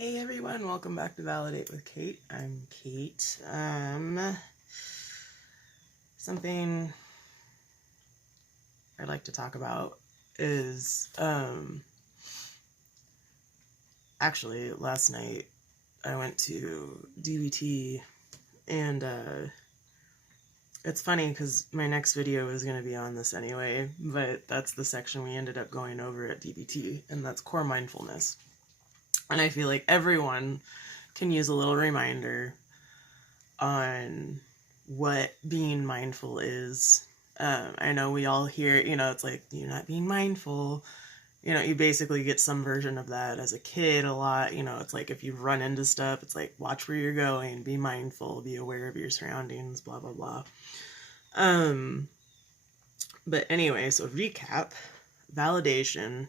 Hey everyone, welcome back to Validate with Kate. I'm Kate. Something I'd like to talk about is, actually last night I went to DBT and, it's funny because my next video is going to be on this anyway, but that's the section we ended up going over at DBT, and that's core mindfulness. And I feel like everyone can use a little reminder on what being mindful is. I know we all hear, it's like, you're not being mindful. You basically get some version of that as a kid a lot. It's like if you run into stuff, it's like, watch where you're going, be mindful, be aware of your surroundings, blah, blah, blah. But anyway, so recap, validation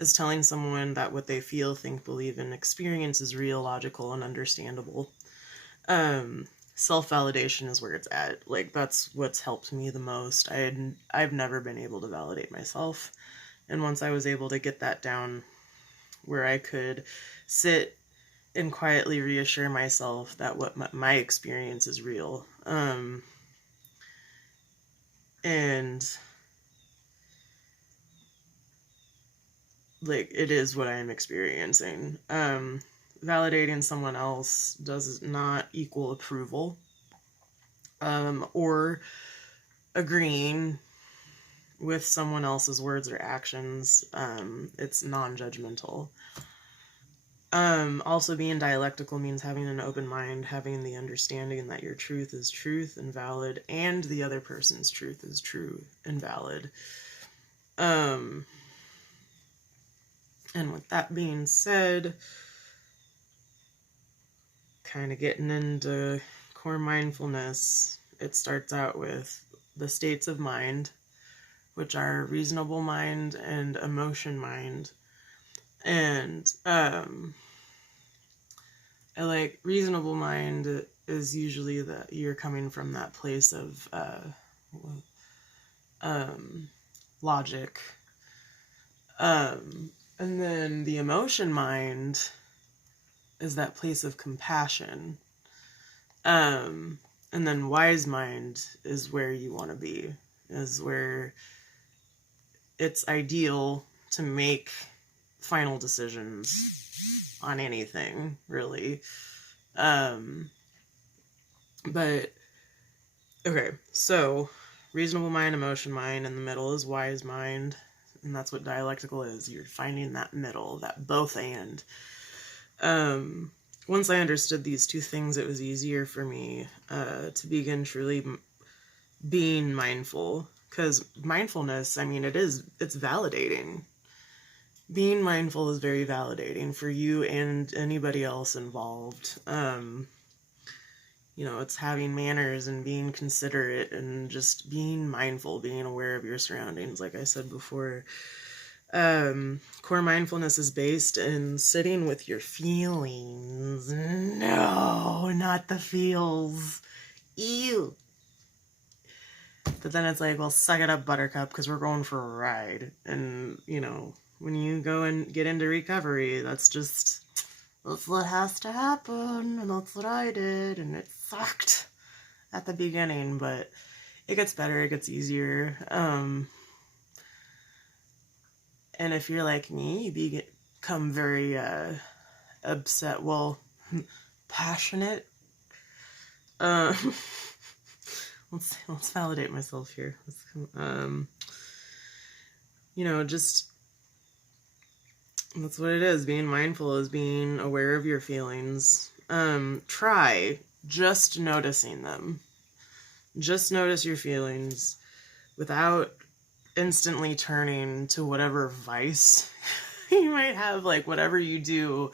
is telling someone that what they feel, think, believe, and experience is real, logical, and understandable. Self-validation is where it's at. Like, that's what's helped me the most. I've never been able to validate myself. And once I was able to get that down where I could sit and quietly reassure myself that what my experience is real. And like, it is what I am experiencing. Validating someone else does not equal approval, or agreeing with someone else's words or actions. It's non-judgmental. Also, being dialectical means having an open mind, having the understanding that your truth is truth and valid, and the other person's truth is true and valid. And with that being said, kind of getting into core mindfulness, it starts out with the states of mind, which are reasonable mind and emotion mind. And I like reasonable mind is usually that you're coming from that place of logic. And then the emotion mind is that place of compassion. And then wise mind is where you want to be, is where it's ideal to make final decisions on anything, really. But, okay, so reasonable mind, emotion mind, in the middle is wise mind. And that's what dialectical is. You're finding that middle, that both and. Once I understood these two things, it was easier for me to begin truly being mindful. Because mindfulness, I mean, it's validating. Being mindful is very validating for you and anybody else involved. It's having manners and being considerate and just being mindful, being aware of your surroundings, like I said before. Core mindfulness is based in sitting with your feelings. No, not the feels. Ew. But then it's like, well, suck it up, buttercup, because we're going for a ride. And, when you go and get into recovery, that's what has to happen, and that's what I did, and it sucked at the beginning, but it gets better, it gets easier. And if you're like me, you become very upset, passionate. Let's validate myself here. Just that's what it is. Being mindful is being aware of your feelings. Try just noticing them. Just notice your feelings without instantly turning to whatever vice you might have, like whatever you do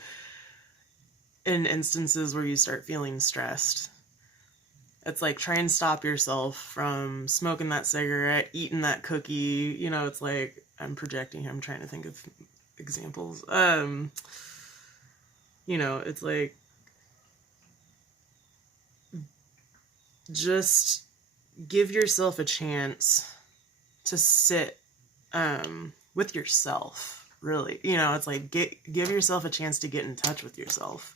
in instances where you start feeling stressed. It's like, try and stop yourself from smoking that cigarette, eating that cookie. It's like, I'm projecting here. I'm trying to think of examples. It's like, just give yourself a chance to sit with yourself, really. You know, it's like, give yourself a chance to get in touch with yourself.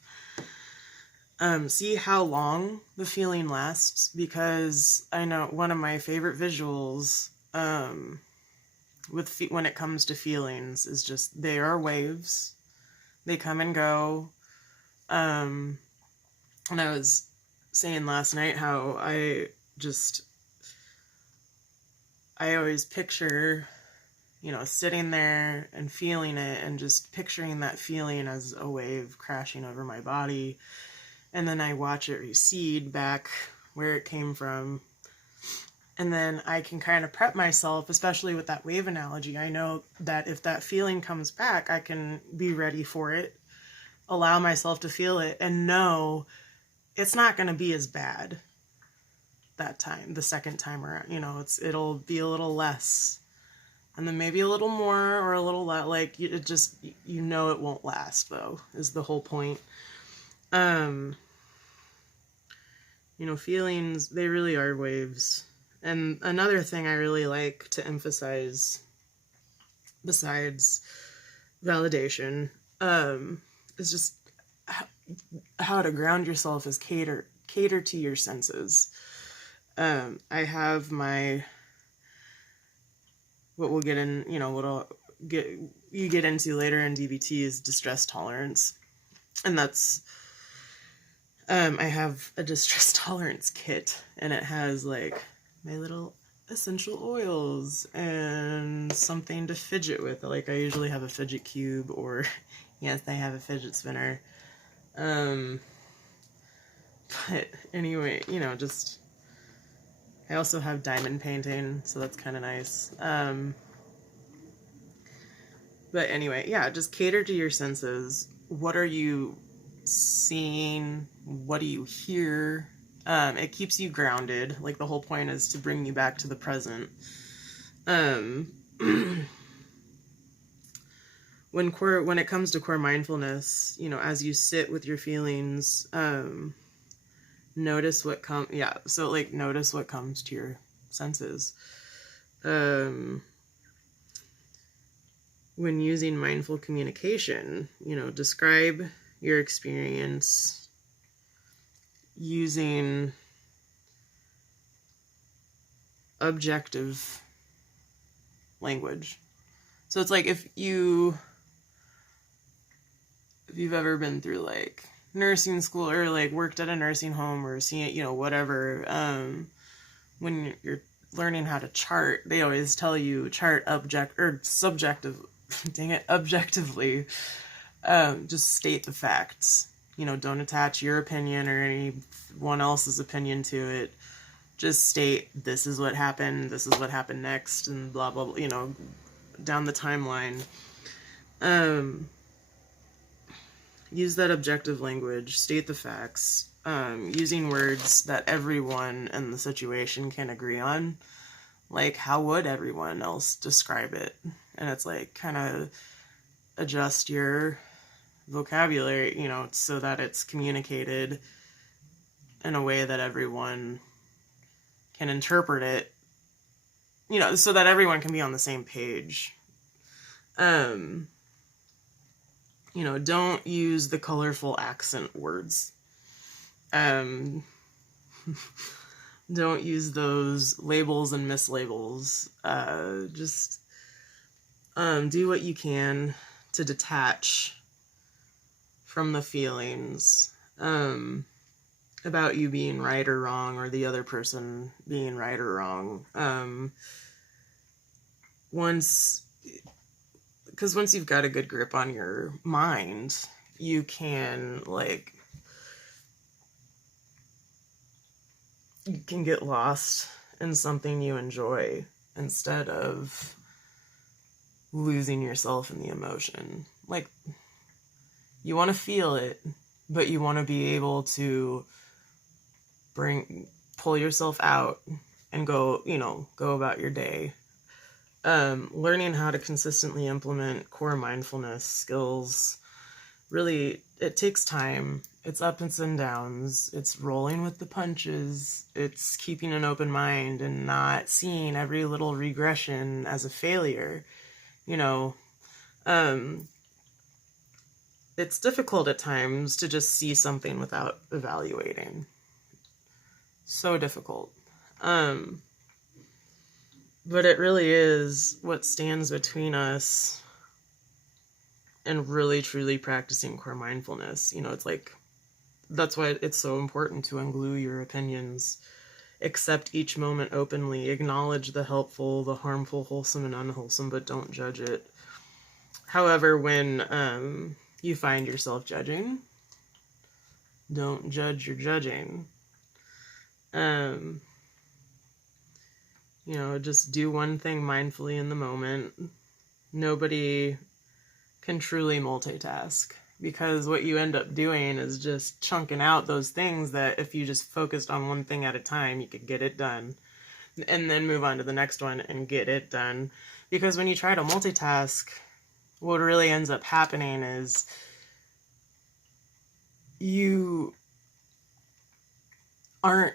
See how long the feeling lasts, because I know one of my favorite visuals when it comes to feelings is just, they are waves. They come and go. And I was saying last night how I always picture, you know, sitting there and feeling it, and just picturing that feeling as a wave crashing over my body. And then I watch it recede back where it came from. And then I can kind of prep myself, especially with that wave analogy. I know that if that feeling comes back, I can be ready for it, allow myself to feel it, and know it's not going to be as bad that time, the second time around. You know, it'll be a little less, and then maybe a little more or a little less. Like, it just, you know, it won't last, though, is the whole point. You know, feelings, they really are waves. And another thing I really like to emphasize, besides validation, is just how to ground yourself is cater to your senses. I have what we'll get in, you know, you get into later in DBT is distress tolerance. And that's, I have a distress tolerance kit, and it has like my little essential oils and something to fidget with. Like, I usually have a fidget cube, or yes, I have a fidget spinner. But anyway, you know, just, I also have diamond painting, so that's kind of nice. But anyway, yeah, just cater to your senses. What are you seeing? What do you hear? It keeps you grounded. Like, the whole point is to bring you back to the present. When it comes to core mindfulness, you know, as you sit with your feelings, notice what notice what comes to your senses. When using mindful communication, you know, describe your experience using objective language. So it's like, if you've ever been through like nursing school, or like worked at a nursing home, or seen it, you know, whatever, when you're learning how to chart, they always tell you chart subjective, dang it, objectively. Just state the facts. You know, don't attach your opinion or anyone else's opinion to it. Just state, this is what happened next, and blah, blah, blah, you know, down the timeline. Use that objective language, state the facts, using words that everyone in the situation can agree on. Like, how would everyone else describe it? And it's like, kind of adjust your vocabulary, you know, so that it's communicated in a way that everyone can interpret it, you know, so that everyone can be on the same page. You know, don't use the colorful accent words. Don't use those labels and mislabels. Just do what you can to detach from the feelings about you being right or wrong, or the other person being right or wrong. Once you've got a good grip on your mind, you can get lost in something you enjoy, instead of losing yourself in the emotion. Like, you want to feel it, but you want to be able to pull yourself out and go about your day. Learning how to consistently implement core mindfulness skills, really, it takes time. It's ups and downs. It's rolling with the punches. It's keeping an open mind and not seeing every little regression as a failure. You know, It's difficult at times to just see something without evaluating. So difficult. But it really is what stands between us and really truly practicing core mindfulness. It's like, that's why it's so important to unglue your opinions, accept each moment openly, acknowledge the helpful, the harmful, wholesome, and unwholesome, but don't judge it. However, when you find yourself judging, don't judge your judging. Just do one thing mindfully in the moment. Nobody can truly multitask, because what you end up doing is just chunking out those things that if you just focused on one thing at a time, you could get it done, and then move on to the next one and get it done. Because when you try to multitask, what really ends up happening is you aren't,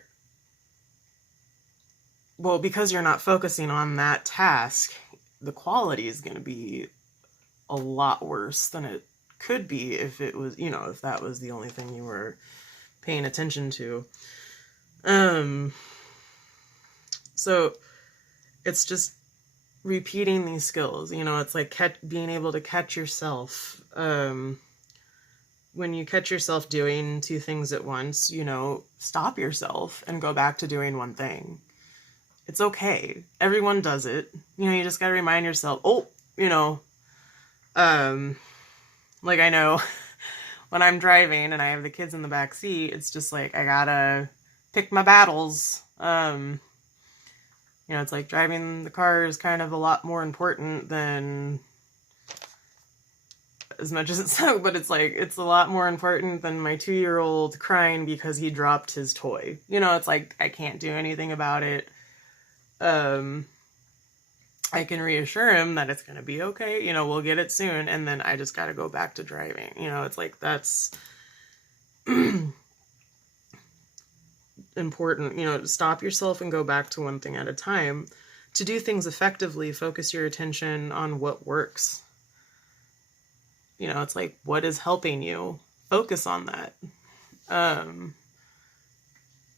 well, because you're not focusing on that task, the quality is going to be a lot worse than it could be if it was, if that was the only thing you were paying attention to. So it's just repeating these skills. It's like being able to catch yourself. When you catch yourself doing two things at once, stop yourself and go back to doing one thing. It's okay. Everyone does it. You just got to remind yourself, like, I know when I'm driving and I have the kids in the back seat, it's just like, I gotta pick my battles. It's like driving the car is kind of a lot more important than, as much as it sucks, but it's like, it's a lot more important than my 2-year-old crying because he dropped his toy. It's like, I can't do anything about it. I can reassure him that it's going to be okay. We'll get it soon. And then I just got to go back to driving. It's like, that's important. Stop yourself and go back to one thing at a time. To do things effectively, focus your attention on what works. It's like, what is helping you? Focus on that.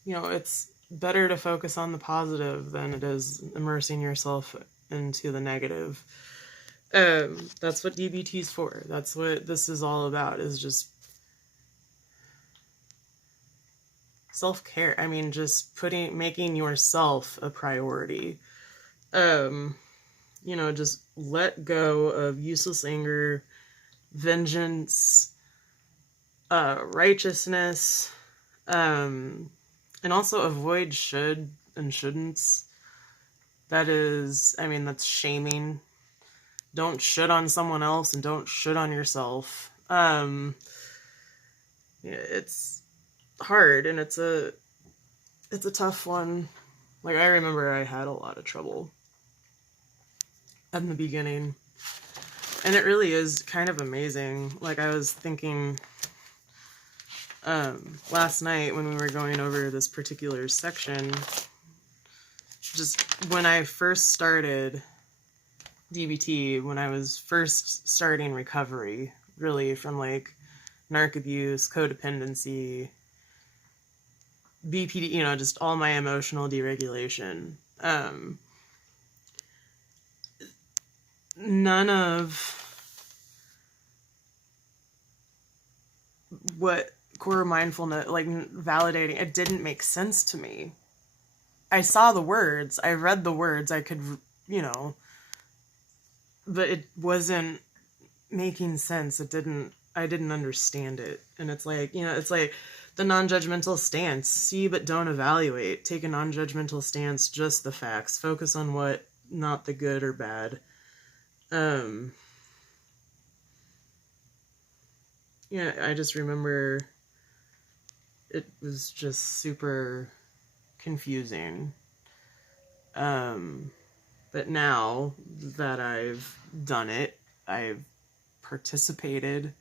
It's better to focus on the positive than it is immersing yourself into the negative. That's what DBT is for. That's what this is all about, is just self-care. Just making yourself a priority. Just let go of useless anger, vengeance, righteousness, and also avoid should and shouldn'ts. That is, that's shaming. Don't should on someone else and don't should on yourself. It's hard, and it's a tough one. Like, I remember I had a lot of trouble in the beginning, and it really is kind of amazing. Like, I was thinking last night when we were going over this particular section, just when I first started DBT, when I was first starting recovery, really, from like narc abuse, codependency, BPD, just all my emotional deregulation. None of what core mindfulness, like validating, it didn't make sense to me. I saw the words, I read the words, I could, but it wasn't making sense. I didn't understand it. And it's like, it's like the non-judgmental stance. See but don't evaluate. Take a non-judgmental stance, just the facts. Focus on what, not the good or bad. I just remember it was just super confusing. But now that I've done it, I've participated,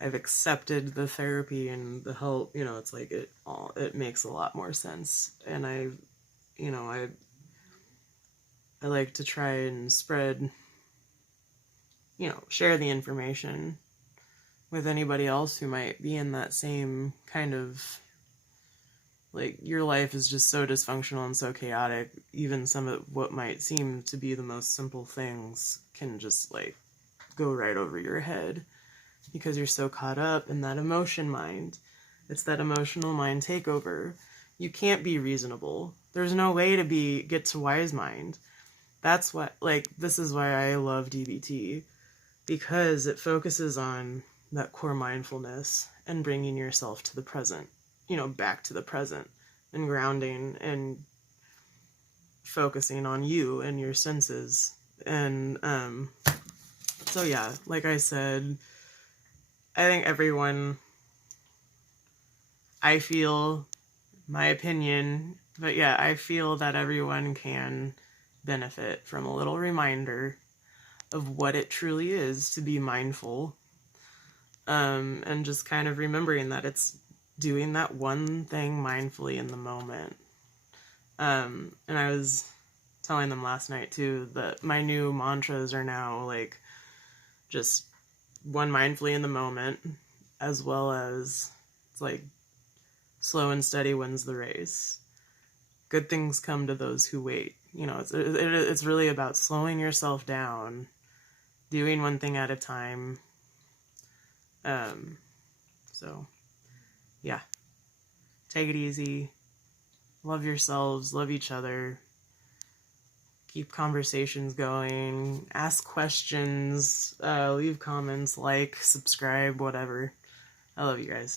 I've accepted the therapy and the help, it's like it makes a lot more sense. And I like to try and spread share the information with anybody else who might be in that same kind of, like, your life is just so dysfunctional and so chaotic. Even some of what might seem to be the most simple things can just, like, go right over your head because you're so caught up in that emotion mind. It's that emotional mind takeover. You can't be reasonable. There's no way to get to wise mind. That's what, like, this is why I love DBT, because it focuses on that core mindfulness and bringing yourself to the present, back to the present, and grounding and focusing on you and your senses. And so yeah, like I said, I think I feel, my opinion, but yeah, I feel that everyone can benefit from a little reminder of what it truly is to be mindful. And just kind of remembering that it's doing that one thing mindfully in the moment. And I was telling them last night too that my new mantras are now like just one mindfully in the moment, as well as it's like slow and steady wins the race. Good things come to those who wait. It's really about slowing yourself down, doing one thing at a time. So yeah, take it easy, love yourselves, love each other, keep conversations going, ask questions, leave comments, like, subscribe, whatever. I love you guys.